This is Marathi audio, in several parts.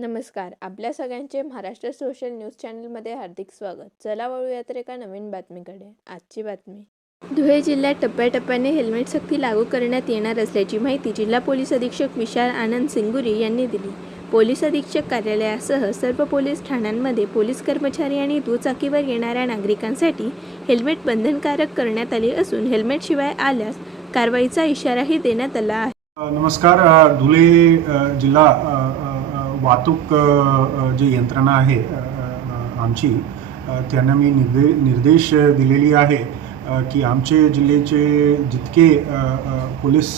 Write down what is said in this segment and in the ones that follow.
नमस्कार. आपल्या सगळ्यांचे महाराष्ट्र सोशल न्यूज चॅनलमध्ये हार्दिक स्वागत. चला वळूया तर एका नवीन बातमीकडे. आजची बातमी. धुळे जिल्ह्यात टप्प्याटप्प्याने हेल्मेट सक्ती लागू करण्यात येणार असल्याची माहिती जिल्हा पोलीस अधीक्षक विशाल आनंद सिंगुरी यांनी दिली. पोलीस अधीक्षक कार्यालयासह सर्व पोलीस ठाण्यांमध्ये पोलीस कर्मचारी आणि दुचाकीवर येणाऱ्या नागरिकांसाठी हेल्मेट बंधनकारक करण्यात आले असून हेल्मेटशिवाय आल्यास कारवाईचा इशाराही देण्यात आला आहे. नमस्कार. धुळे जिल्हा वाहतूक जी यंत्रणा आहे आमची, त्यांना मी निर्देश दिलेली आहे की आमचे जिल्ह्याचे जितके पोलीस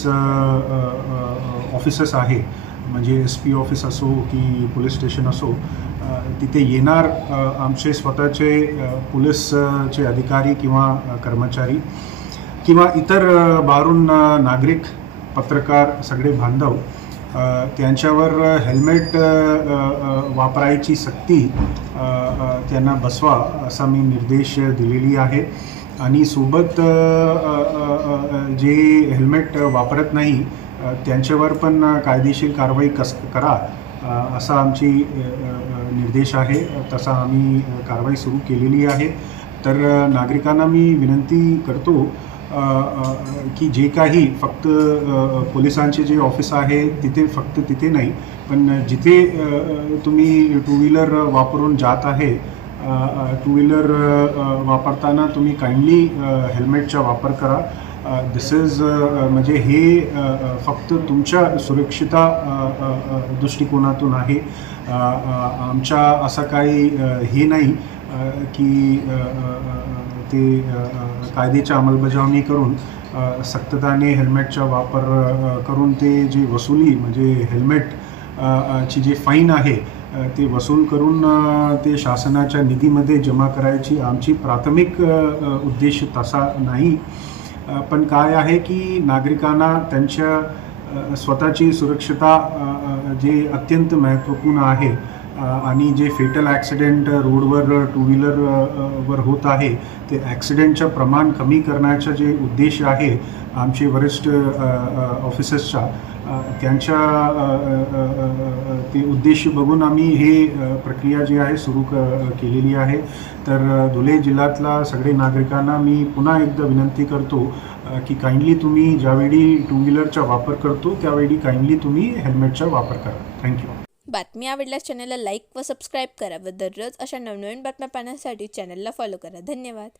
ऑफिसर्स आहे, म्हणजे SP ऑफिस असो की पोलीस स्टेशन असो, तिथे येणार आमचे स्वतःचे पोलीसचे अधिकारी किंवा कर्मचारी किंवा इतर बाहेरून नागरिक, पत्रकार, सगळे बांधव, त्यांच्यावर हेल्मेट वापरायची सक्ती त्यांना बसवा असा मी निर्देश दिलेली आहे. आणि सोबत जे हेल्मेट वापरत नाही त्यांच्यावर पण कायदेशीर कारवाई करा असा आमची निर्देश आहे. तसा आम्ही कारवाई सुरू केलेली आहे. तर नागरिकांना मी विनंती करतो की जे काही फक्त पोलिसांचे जे ऑफिस आहे तिथे नाही, पण जिथे तुम्ही टू व्हीलर वापरून जात आहे, टू व्हीलर वापरताना तुम्ही काइंडली हेल्मेटचा वापर करा. दिस इज म्हणजे हे फक्त तुमच्या सुरक्षिता दृष्टिकोनातून आहे. आमच्या असं काही हे नाही की ते कायद्याची अंमलबजावणी करून सक्तताने हेल्मेटचा वापर करून ते जे वसुली म्हणजे हेल्मेट ची जे फाईन आहे ते वसूल करून ते शासनाच्या निधीमध्ये जमा करायची आमची प्राथमिक उद्देश तसा नाही. पण काय आहे की नागरिकांना त्यांच्या स्वतःची सुरक्षिता जे अत्यंत महत्त्वपूर्ण आहे आणि जे फेटल ॲक्सिडेंट रोडवर टू व्हीलरवर होत आहे ते ॲक्सिडेंटचं प्रमाण कमी करण्याचा जे उद्देश आहे आमचे वरिष्ठ ऑफिसर्सचा, त्यांच्या ते उद्देश बघून आम्ही हे प्रक्रिया जी आहे सुरू केलेली आहे. तर धुळे जिल्ह्यातल्या सगळे नागरिकांना मी पुन्हा एकदा विनंती करतो की काइंडली तुम्ही ज्यावेळी टू व्हीलरचा वापर करतो त्यावेळी काइंडली तुम्ही हेल्मेटचा वापर करा. थँक्यू. बातमी आवडल्यास चॅनलला लाईक व सबस्क्राईब करा व दररोज अशा नवनवीन बातम्या पाहण्यासाठी चॅनलला फॉलो करा. धन्यवाद.